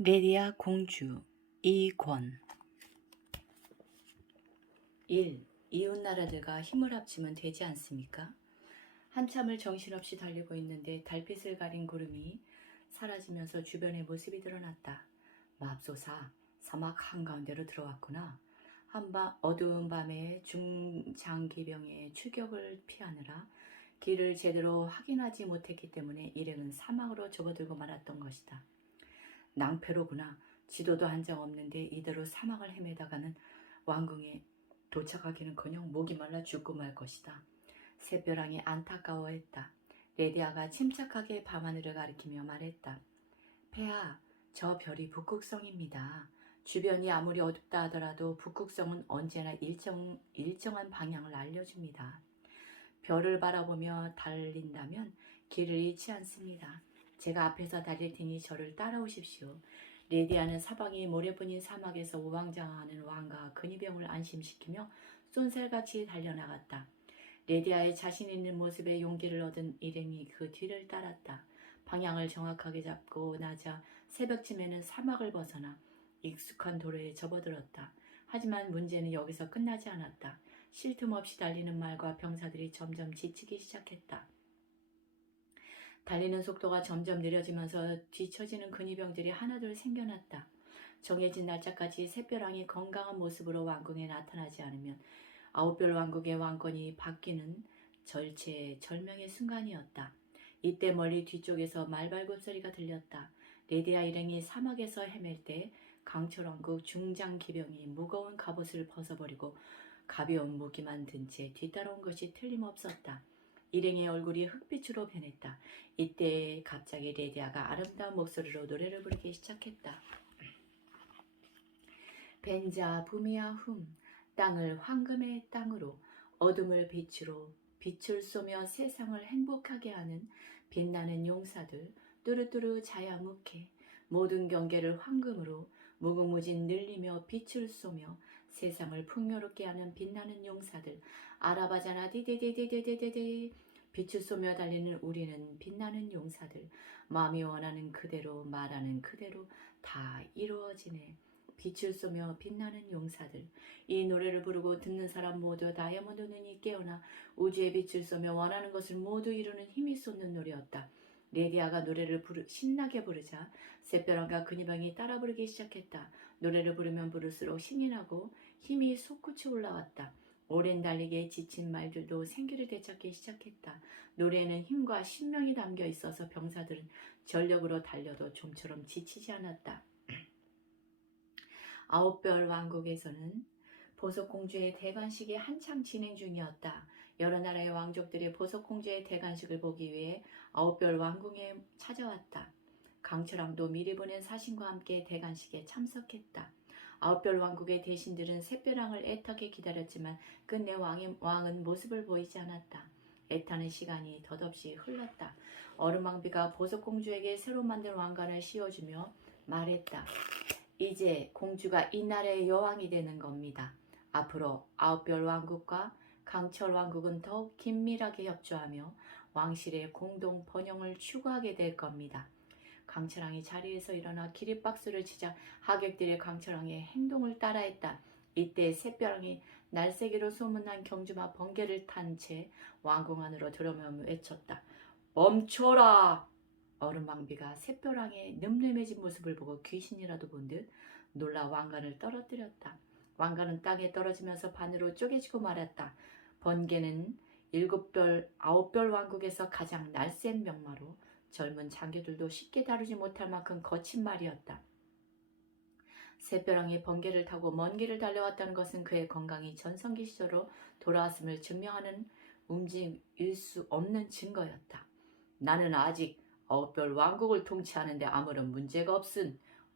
레디아 공주 이권 1. 이웃 나라들과 힘을 합치면 되지 않습니까? 한참을 정신없이 달리고 있는데 달빛을 가린 구름이 사라지면서 주변의 모습이 드러났다. 맙소사, 사막 한가운데로 들어왔구나. 어두운 밤에 중장기병의 추격을 피하느라 길을 제대로 확인하지 못했기 때문에 일행은 사막으로 접어들고 말았던 것이다. 낭패로구나. 지도도 한 장 없는데 이대로 사막을 헤매다가는 왕궁에 도착하기는커녕 목이 말라 죽고 말 것이다. 새벼랑이 안타까워했다. 레디아가 침착하게 밤하늘을 가리키며 말했다. 폐하, 저 별이 북극성입니다. 주변이 아무리 어둡다 하더라도 북극성은 언제나 일정한 방향을 알려줍니다. 별을 바라보며 달린다면 길을 잃지 않습니다. 제가 앞에서 달릴 테니 저를 따라오십시오. 레디아는 사방이 모래뿐인 사막에서 우왕좌왕하는 왕과 근위병을 안심시키며 쏜살같이 달려나갔다. 레디아의 자신 있는 모습에 용기를 얻은 일행이 그 뒤를 따랐다. 방향을 정확하게 잡고 나자 새벽쯤에는 사막을 벗어나 익숙한 도로에 접어들었다. 하지만 문제는 여기서 끝나지 않았다. 쉴 틈 없이 달리는 말과 병사들이 점점 지치기 시작했다. 달리는 속도가 점점 느려지면서 뒤처지는 근위병들이 하나둘 생겨났다. 정해진 날짜까지 샛별왕이 건강한 모습으로 왕궁에 나타나지 않으면 아홉별 왕국의 왕권이 바뀌는 절체절명의 순간이었다. 이때 멀리 뒤쪽에서 말발굽 소리가 들렸다. 레디아 일행이 사막에서 헤맬 때 강철왕국 중장기병이 무거운 갑옷을 벗어버리고 가벼운 무기만 든 채 뒤따라온 것이 틀림없었다. 일행의 얼굴이 흑빛으로 변했다. 이때 갑자기 레디아가 아름다운 목소리로 노래를 부르기 시작했다. 벤자 부미야 훔, 땅을 황금의 땅으로, 어둠을 빛으로, 빛을 쏘며 세상을 행복하게 하는 빛나는 용사들, 뚜루뚜루 자야무케, 모든 경계를 황금으로 무궁무진 늘리며 빛을 쏘며 세상을 풍요롭게 하는 빛나는 용사들, 아라바자나 디디디디디디디, 빛을 쏘며 달리는 우리는 빛나는 용사들, 마음이 원하는 그대로 말하는 그대로 다 이루어지네. 빛을 쏘며 빛나는 용사들. 이 노래를 부르고 듣는 사람 모두 다이아몬드 눈이 깨어나 우주의 빛을 쏘며 원하는 것을 모두 이루는 힘이 솟는 노래였다. 레디아가 노래를 신나게 부르자 샛별왕과 근위병이 따라 부르기 시작했다. 노래를 부르면 부를수록 신이 나고 힘이 솟구쳐 올라왔다. 오랜 달리기에 지친 말들도 생기를 되찾기 시작했다. 노래에는 힘과 신명이 담겨 있어서 병사들은 전력으로 달려도 좀처럼 지치지 않았다. 아홉별 왕국에서는 보석공주의 대관식이 한창 진행 중이었다. 여러 나라의 왕족들이 보석공주의 대관식을 보기 위해 아홉별 왕궁에 찾아왔다. 강철왕도 미리 보낸 사신과 함께 대관식에 참석했다. 아홉별 왕국의 대신들은 샛별왕을 애타게 기다렸지만 끝내 왕은 모습을 보이지 않았다. 애타는 시간이 덧없이 흘렀다. 얼음왕비가 보석공주에게 새로 만든 왕관을 씌워주며 말했다. 이제 공주가 이 나라의 여왕이 되는 겁니다. 앞으로 아홉별 왕국과 강철 왕국은 더욱 긴밀하게 협조하며 왕실의 공동 번영을 추구하게 될 겁니다. 강철왕이 자리에서 일어나 기립박수를 치자 하객들이 강철왕의 행동을 따라했다. 이때 샛별왕이 날쌔기로 소문난 경주마 번개를 탄 채 왕궁 안으로 들어오며 외쳤다. 멈춰라! 얼음왕비가 샛별왕의 늠름해진 모습을 보고 귀신이라도 본 듯 놀라 왕관을 떨어뜨렸다. 왕관은 땅에 떨어지면서 반으로 쪼개지고 말았다. 번개는 아홉별 왕국에서 가장 날쌘 명마로 젊은 장교들도 쉽게 다루지 못할 만큼 거친 말이었다. 샛별왕이 번개를 타고 먼 길을 달려왔다는 것은 그의 건강이 전성기 시절로 돌아왔음을 증명하는 움직일 수 없는 증거였다. 나는 아직 아홉별 왕국을 통치하는데 아무런 문제가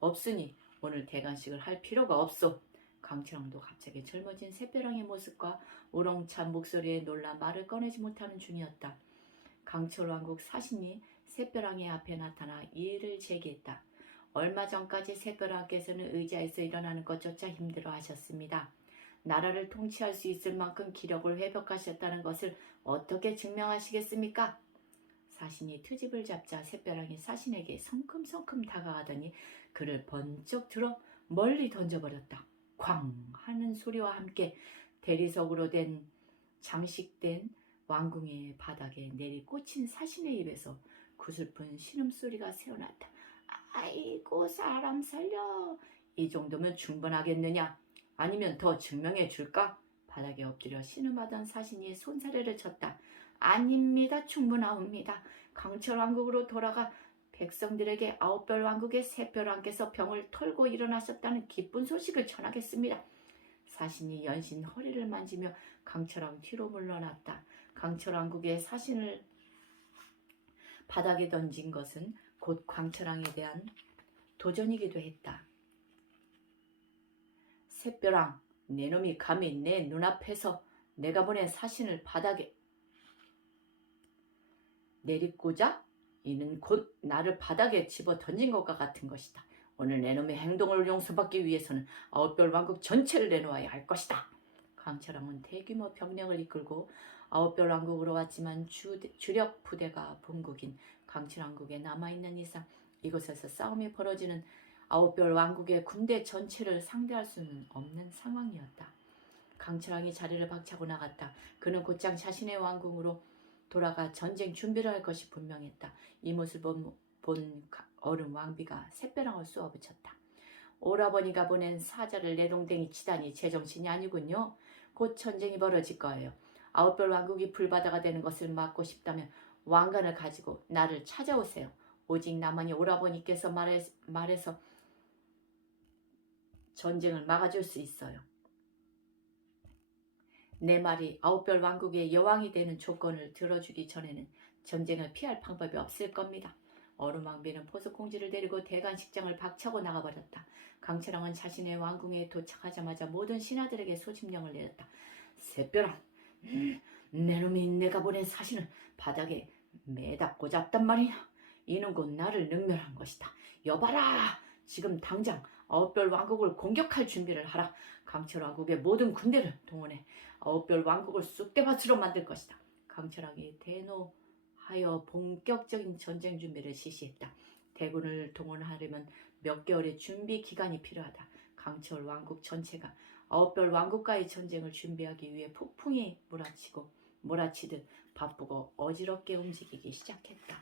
없으니 오늘 대관식을 할 필요가 없소. 강철왕도 갑자기 젊어진 샛별왕의 모습과 우렁찬 목소리에 놀라 말을 꺼내지 못하는 중이었다. 강철왕국 사신이 샛별왕의 앞에 나타나 이의를 제기했다. 얼마 전까지 샛별왕께서는 의자에서 일어나는 것조차 힘들어하셨습니다. 나라를 통치할 수 있을 만큼 기력을 회복하셨다는 것을 어떻게 증명하시겠습니까? 사신이 트집을 잡자 샛벼랑이 사신에게 성큼성큼 다가가더니 그를 번쩍 들어 멀리 던져버렸다. 쾅 하는 소리와 함께 대리석으로 된 장식된 왕궁의 바닥에 내리 꽂힌 사신의 입에서 구슬픈 신음소리가 새어났다. 아이고 사람 살려. 이 정도면 충분하겠느냐? 아니면 더 증명해 줄까? 바닥에 엎드려 신음하던 사신이 손사래를 쳤다. 아닙니다. 충분하옵니다. 강철왕국으로 돌아가 백성들에게 아홉별 왕국의 샛별왕께서 병을 털고 일어나셨다는 기쁜 소식을 전하겠습니다. 사신이 연신 허리를 만지며 강철왕 뒤로 물러났다. 강철왕국의 사신을 바닥에 던진 것은 곧 강철왕에 대한 도전이기도 했다. 샛별왕, 내 놈이 감히 내 눈앞에서 내가 보낸 사신을 바닥에 내리꽂아? 이는 곧 나를 바닥에 집어 던진 것과 같은 것이다. 오늘 내 놈의 행동을 용서받기 위해서는 아홉별 왕국 전체를 내놓아야 할 것이다. 강철왕은 대규모 병력을 이끌고 아홉별 왕국으로 왔지만 주력 부대가 본국인 강철왕국에 남아있는 이상 이곳에서 싸움이 벌어지는 아홉별 왕국의 군대 전체를 상대할 수는 없는 상황이었다. 강철왕이 자리를 박차고 나갔다. 그는 곧장 자신의 왕궁으로 돌아가 전쟁 준비를 할 것이 분명했다. 이 모습을 본 어른 왕비가 샛벼랑을 쏘아붙였다. 오라버니가 보낸 사자를 내동댕이 치다니 제정신이 아니군요. 곧 전쟁이 벌어질 거예요. 아홉별 왕국이 불바다가 되는 것을 막고 싶다면 왕관을 가지고 나를 찾아오세요. 오직 나만이 오라버니께서 말해서 전쟁을 막아줄 수 있어요. 내 말이 아홉별 왕국의 여왕이 되는 조건을 들어주기 전에는 전쟁을 피할 방법이 없을 겁니다. 어른 왕비는 포석공주를 데리고 대관식장을 박차고 나가버렸다. 강철왕은 자신의 왕궁에 도착하자마자 모든 신하들에게 소집령을 내렸다. 샛벼랑, 내 놈이 내가 보낸 사신을 바닥에 매다 꽂았단 말이냐. 이는 곧 나를 능멸한 것이다. 여봐라! 지금 당장 아홉별 왕국을 공격할 준비를 하라. 강철왕국의 모든 군대를 동원해 아홉별 왕국을 쑥대밭으로 만들 것이다. 강철왕이 대노하여 본격적인 전쟁 준비를 실시했다. 대군을 동원하려면 몇 개월의 준비 기간이 필요하다. 강철 왕국 전체가 아홉별 왕국과의 전쟁을 준비하기 위해 폭풍이 몰아치듯 바쁘고 어지럽게 움직이기 시작했다.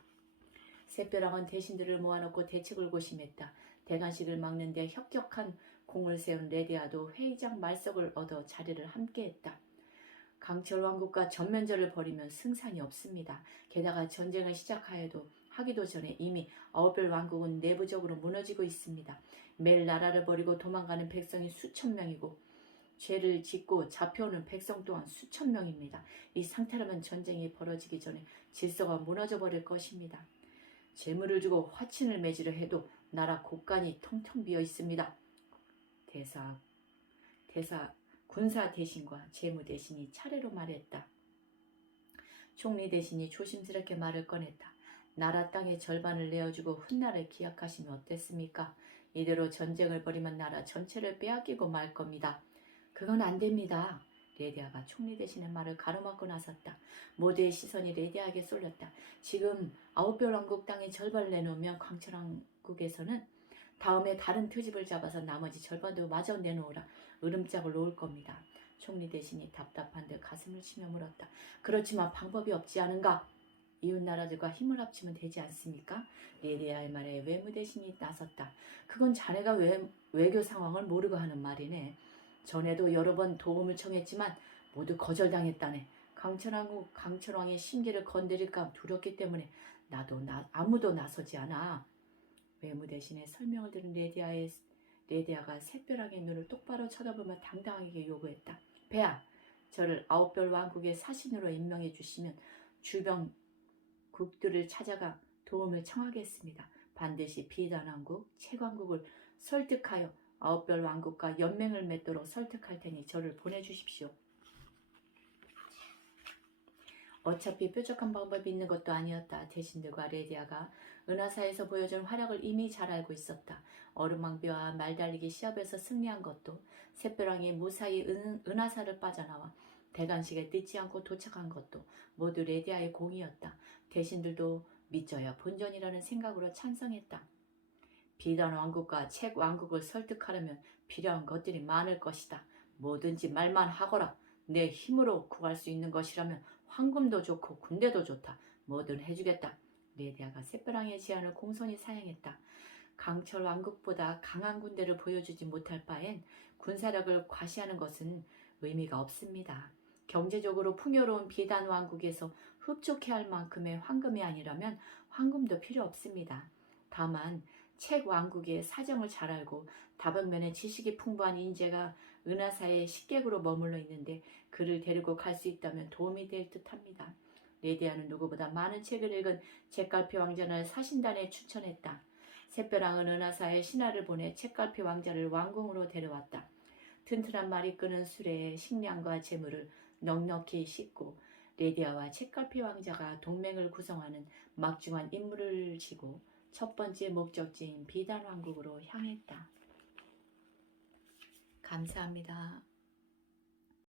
샛벼랑은 대신들을 모아놓고 대책을 고심했다. 대관식을 막는 데 혁혁한 공을 세운 레디아도 회의장 말석을 얻어 자리를 함께했다. 강철 왕국과 전면전을 벌이면 승산이 없습니다. 게다가 전쟁을 하기도 전에 이미 아홉별 왕국은 내부적으로 무너지고 있습니다. 매일 나라를 버리고 도망가는 백성이 수천 명이고 죄를 짓고 잡혀오는 백성 또한 수천 명입니다. 이 상태라면 전쟁이 벌어지기 전에 질서가 무너져 버릴 것입니다. 재물을 주고 화친을 맺으려 해도 나라 곳간이 텅텅 비어 있습니다. 군사 대신과 재무 대신이 차례로 말했다. 총리 대신이 조심스럽게 말을 꺼냈다. 나라 땅의 절반을 내어주고 훗날을 기약하시면 어땠습니까? 이대로 전쟁을 벌이면 나라 전체를 빼앗기고 말 겁니다. 그건 안 됩니다. 레디아가 총리 대신의 말을 가로막고 나섰다. 모두의 시선이 레디아에게 쏠렸다. 지금 아홉별 왕국 땅의 절반을 내놓으면 강철왕국에서는 다음에 다른 트집을 잡아서 나머지 절반도 마저 내놓으라 으름장을 놓을 겁니다. 총리 대신이 답답한 듯 가슴을 치며 물었다. 그렇지만 방법이 없지 않은가? 이웃나라들과 힘을 합치면 되지 않습니까? 레디아의 말에 외무 대신이 나섰다. 그건 자네가 외교 상황을 모르고 하는 말이네. 전에도 여러 번 도움을 청했지만 모두 거절당했다네. 강철왕의 심기를 건드릴까 두렵기 때문에 아무도 나서지 않아. 외무 대신에 설명을 들은 레디아가 샛벼랑의 눈을 똑바로 쳐다보며 당당하게 요구했다. 폐하, 저를 아홉별 왕국의 사신으로 임명해 주시면 주변 국들을 찾아가 도움을 청하겠습니다. 반드시 비단왕국, 채광국을 설득하여 아홉별 왕국과 연맹을 맺도록 설득할 테니 저를 보내주십시오. 어차피 뾰족한 방법이 있는 것도 아니었다. 대신들과 레디아가 은하사에서 보여준 활약을 이미 잘 알고 있었다. 얼음왕비와 말달리기 시합에서 승리한 것도, 샛벼랑이 무사히 은하사를 빠져나와 대관식에 늦지 않고 도착한 것도 모두 레디아의 공이었다. 대신들도 믿져야 본전이라는 생각으로 찬성했다. 비단 왕국과 책 왕국을 설득하려면 필요한 것들이 많을 것이다. 뭐든지 말만 하거라. 내 힘으로 구할 수 있는 것이라면 황금도 좋고 군대도 좋다. 뭐든 해주겠다. 레디아가 셋벼랑의 제안을 공손히 사양했다. 강철 왕국보다 강한 군대를 보여주지 못할 바엔 군사력을 과시하는 것은 의미가 없습니다. 경제적으로 풍요로운 비단 왕국에서 흡족해 할 만큼의 황금이 아니라면 황금도 필요 없습니다. 다만 책 왕국의 사정을 잘 알고 다방면에 지식이 풍부한 인재가 은하사의 식객으로 머물러 있는데 그를 데리고 갈 수 있다면 도움이 될 듯합니다. 레디아는 누구보다 많은 책을 읽은 잿갈피 왕자를 사신단에 추천했다. 샛벼랑은 은하사에 신하를 보내 잿갈피 왕자를 왕궁으로 데려왔다. 튼튼한 말이 끄는 수레에 식량과 재물을 넉넉히 싣고 레디아와 잿갈피 왕자가 동맹을 구성하는 막중한 임무를 지고 첫 번째 목적지인 비단 왕국으로 향했다. 감사합니다.